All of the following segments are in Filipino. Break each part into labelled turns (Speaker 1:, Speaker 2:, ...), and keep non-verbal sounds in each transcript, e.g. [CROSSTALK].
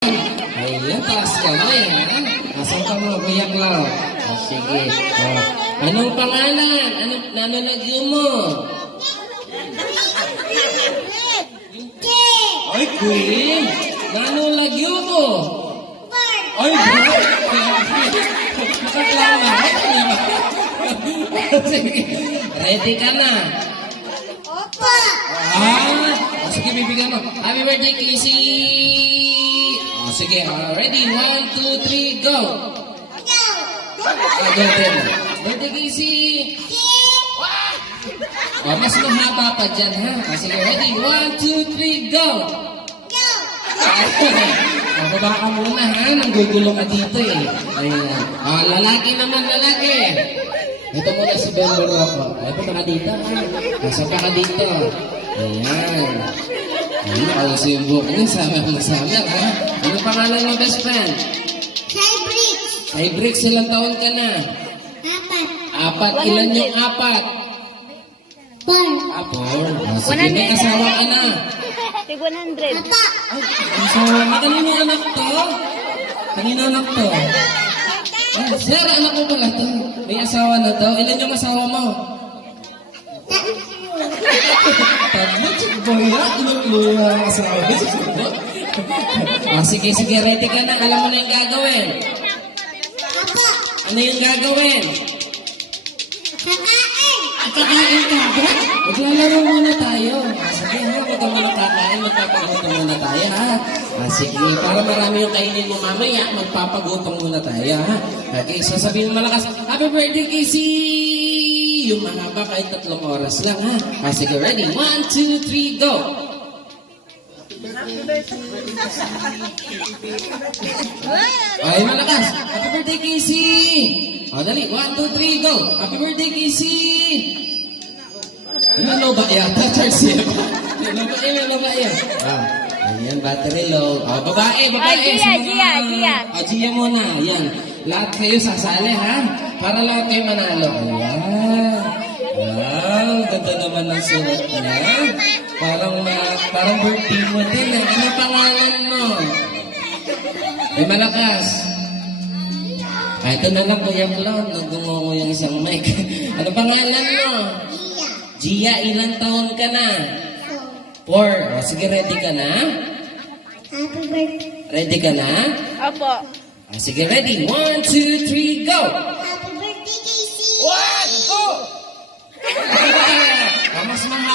Speaker 1: Ayun, taas kamay, ha? Asan ka mo, Kuya Clau? Ah, sige. Ah, anong pangalan? Anong nanonagyo mo? Ay, Queen! Nanonagyo mo? Ay. [LAUGHS] Sige. Ready ka na? Ah, sige, bibigyan mo. Happy birthday, Casey! Oh, sige, ah, ready? One, two, three, go! Ah, go, go. Birthday, Casey! Mas mahaba pa dyan, ha? Ah, sige, ready? One, two, three, go! Ah, [LAUGHS] baba ka muna, ha? Nanggugulo ka dito, eh. Ayan. Ah, lalaki naman, lalaki. Ito muna si Ben Morocco. Ay, punta ka dito, ha? Nasaan ka dito? Ayan. Ayun, ayos yung buhok niya. Sama mo sama, ha? Ano pangalan mo, best friend? Ay, Bricks, ilang taon ka na? Apat. Ilan yung apat? Apo. Oh, sige, may asawa ka na.
Speaker 2: Tig 100.
Speaker 1: Ay, asawa na. Kanino anak to? Kanino anak to? Ay, sir, anak mo pala to. May asawa na to. Ilan yung asawa mo? Tatlo, chick boy na. Inulo yung asawa mo. Ah, sige, sige, ready ka na. Alam mo na yung gagawin. Ano yung gagawin? At kakain ka ba? Maglalaro muna tayo. Ah, Sige huwag ka muna kakain. Magpapagutom muna tayo ha. Ah, sige, para marami yung kainin mo mamaya, magpapagutom muna tayo ha. Okay, so sabihin mo malakas, Happy birthday, Casey! Yung mahaba kahit tatlong oras lang ha. Ah, sige, ready? One, two, three, go! Ay, malakas. Happy birthday, Casey! O, dali. One, two, three, go! Happy birthday, Casey! Ano ba yata, Charles? Ano ba yan? [LAUGHS] Ano ba yan? Ah, ayan, battery low. Ah, babae, babae.
Speaker 2: Ah, Gia, Gia, Gia.
Speaker 1: Ah, Gia muna. Ayan. Lahat kayo sasali, ha? Para lahat kayo manalo. Ayan. Ganda naman ng sulat niya. Parang, parang birthday mo din. eh. Ano pangalan mo? Ay, malakas. Ah, ito na lang, Kuya Clown. Nagdungo ko yung isang mic. [LAUGHS] ano pangalan mo? Gia, ilang taon ka na? Four. O, sige, ready ka na?
Speaker 3: Happy birthday.
Speaker 1: Ready ka na?
Speaker 2: Opo.
Speaker 1: Ah, sige, ready? One, two, three, go!
Speaker 3: Happy birthday, Casey.
Speaker 1: One, go!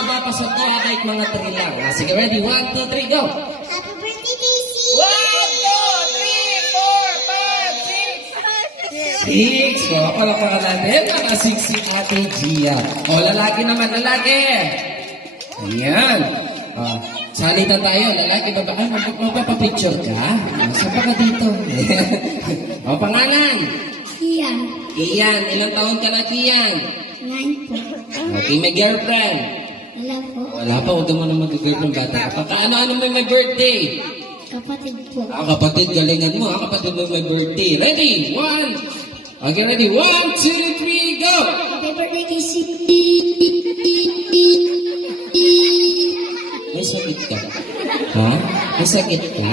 Speaker 1: Ah, sa to, ha, kahit mga three lang. Ah, sige, ready? One, two, three, go!
Speaker 3: Happy birthday, Casey.
Speaker 1: One, two, three, four, five, six, Six. O, palakpakan natin. Mga six si Ate Gia. O, lalaki naman, lalaki. Ayan. O, salita tayo. Lalaki, babae. Mag- Magpapapicture ka? O, saan pa ka dito? [LAUGHS] o, pangalan.
Speaker 3: Ian.
Speaker 1: Ian. Ilang taon ka na, Ian?
Speaker 3: Nine po.
Speaker 1: Okay, may girlfriend.
Speaker 3: Wala po.
Speaker 1: Wala pa, huwag ka muna mag-girlfriend bata ka pa. Ano-ano may may birthday?
Speaker 3: Kapatid po.
Speaker 1: Ah, kapatid, galingan mo. Ah, kapatid mo may birthday. Ready? One. Okay, ready? One, two, three, go!
Speaker 3: Happy birthday, Casey.
Speaker 1: May sakit ka. Ha? May sakit ka?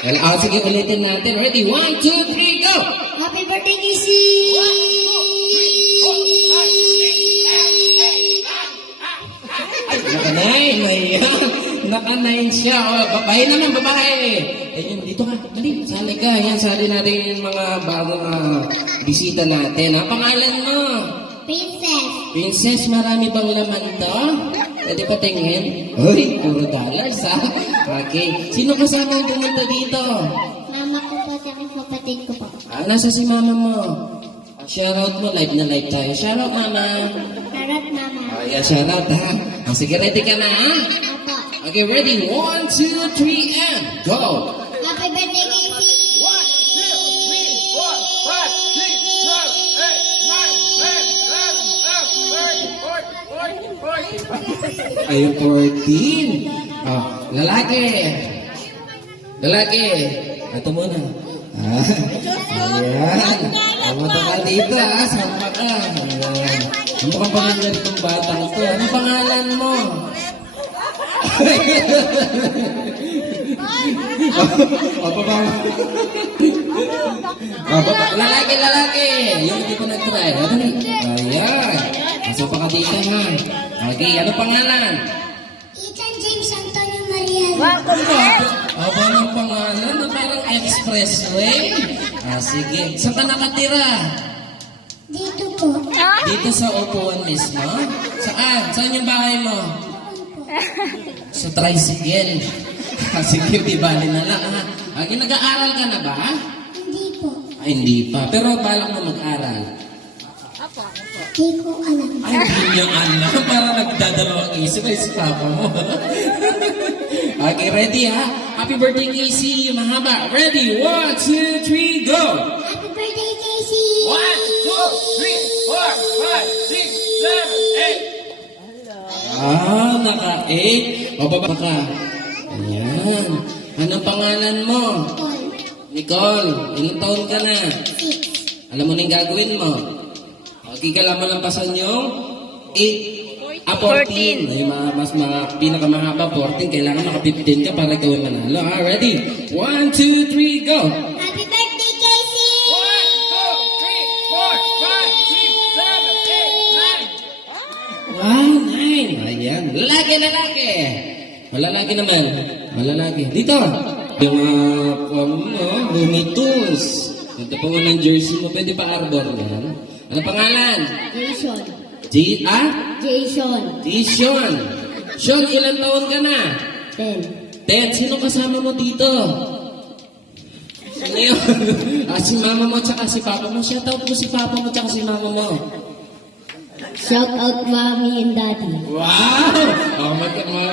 Speaker 1: Well, ah, sige, ulitin natin. Ready? One, two, three, go!
Speaker 3: Happy birthday, Casey.
Speaker 1: Nakanay, naiyan. [LAUGHS] Nakanayin siya. O, babae naman, babae. Ayun, dito ka. Dali, sali ka. Yan, sali natin yung mga bagong ah, bisita natin. Ang pangalan mo?
Speaker 3: Princess.
Speaker 1: Princess, marami bang laman to? Pwede pa tingin? Uy, puro dollars ha? Okay. Sino kasama ang pumunta dito?
Speaker 3: Mama ko po aking kapatid ko po.
Speaker 1: Ah, nasa si mama mo? Ah, shoutout mo, live na live tayo. Shoutout, mama.
Speaker 3: Harap, Mama.
Speaker 1: Ah, yeah, shoutout ha. Ah, sige, ready ka na ha? Okay, ready? One, two, three, and go!
Speaker 3: Happy birthday, Casey.
Speaker 1: Ay, 14. Ah, lalaki. Lalaki. Ito muna. Ah, ayan. Pumunta ka dito, ah. Sama ka. Ayan. Ano ka pamilya itong batang to? Ano pangalan mo? o, baba. o, baba. Lalaki, lalaki. Yung hindi pa nag-try. O, dali. Ayan. Asa pa ka dito, ha? Okay, ano pangalan?
Speaker 3: Ethan James Antonio Maria.
Speaker 2: Wow, complete.
Speaker 1: Aba ng pangalan na parang expressway. Ah, sige. Saan ka nakatira?
Speaker 3: Dito?
Speaker 1: Dito sa upuan mismo? Saan? Saan yung bahay mo? [LAUGHS] Sa tricycle. [LAUGHS] Sige, di bali na lang ha. Ah, nag-aaral ka na ba?
Speaker 3: Hindi po.
Speaker 1: Ay, hindi pa. Pero balak na mag-aral.
Speaker 3: Hindi ko alam.
Speaker 1: Ay, hindi niya alam. [LAUGHS] Para nagdadalawang isip ay si papa mo. okay, ready ha? Happy birthday, Casey. Mahaba. Ready? One, two, three, go!
Speaker 3: Birthday, Casey!
Speaker 1: One, two, three, four, five, six, seven, eight. Ah, naka-eight. O, baba ka. Ayan. Anong pangalan mo? Nicole, ilang taon ka na?
Speaker 3: Six.
Speaker 1: Alam mo na yung gagawin mo? Okay ka lang malampasan yung 8. Ah, 14. Yung mga, mas mga pinakamahaba, 14. Kailangan maka 15 ka para ang manalo. Ah, ready? 1, 2, 3, go! Malalaki naman. Malalaki. Dito. Yung mga, Looney Tunes. Ito po ng jersey mo. Pwede pa arbor yan? Ano pangalan?
Speaker 3: Jason.
Speaker 1: G, ah?
Speaker 3: Jason.
Speaker 1: T-Sean. Sean, ilang taon ka na?
Speaker 3: Ten.
Speaker 1: Ted, sino kasama mo dito? Sino yun? [LAUGHS] ah, si mama mo tsaka si papa mo. Shout out mo si papa mo tsaka si mama mo.
Speaker 3: Shout out mommy and daddy.
Speaker 1: Wow! Oh, mag mag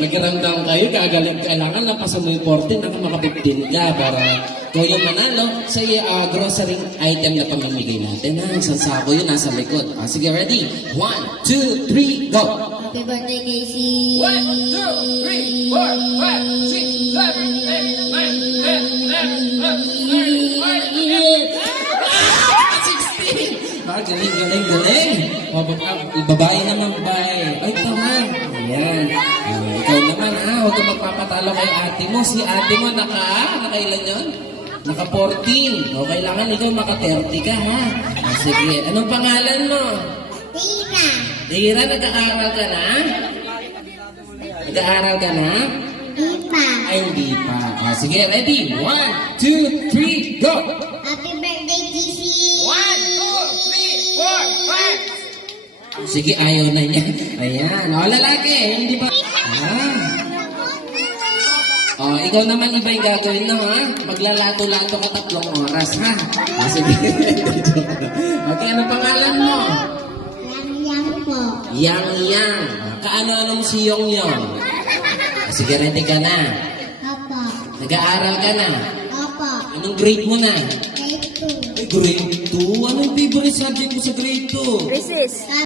Speaker 1: magkaramdam kayo, kagaling kailangan na pasunod 14, naka maka 15 ka para kung yung manalo sa uh, grocery item na pamimigay natin. Ha? Isang sako yun, nasa likod. Ah, sige, ready? One, two, three, go!
Speaker 3: Happy birthday, Casey!
Speaker 1: One, two, three, four, five, six, seven, eight, nine, ten, eleven, twelve, thirteen, Ah, galing, galing, galing. Babae naman, babae. Ay, tama. Ayan. Ah, ikaw naman, ha? Huwag ka magpapatalo kay ate mo. Si ate mo, naka, nakailan yun? Naka 14. O, kailangan ikaw maka 30 ka, ha? Ah, sige. Anong pangalan mo?
Speaker 3: Tina!
Speaker 1: Tira, nag-aaral ka na? Nag-aaral ka na?
Speaker 3: Ipa!
Speaker 1: Ay, hindi pa. Ah, sige, ready? One, two, three, go!
Speaker 3: Happy
Speaker 1: Sige, ayaw na niya. Ayan. O, lalaki, hindi ba? Ah. O, ikaw naman iba yung gagawin mo, ha? Maglalato-lato ka tatlong oras, ha? Ah, sige. [LAUGHS] okay, ano pangalan mo?
Speaker 3: Yang yang po.
Speaker 1: Yang Yang. Kaano-ano mo si Yong Yong? Ah, Sige, ready ka na.
Speaker 3: Opo.
Speaker 1: Nag-aaral ka na.
Speaker 3: Opo.
Speaker 1: Anong grade mo na?
Speaker 3: Grade two.
Speaker 1: Ay, grade 2? Anong favorite subject mo sa grade 2?
Speaker 2: Resist.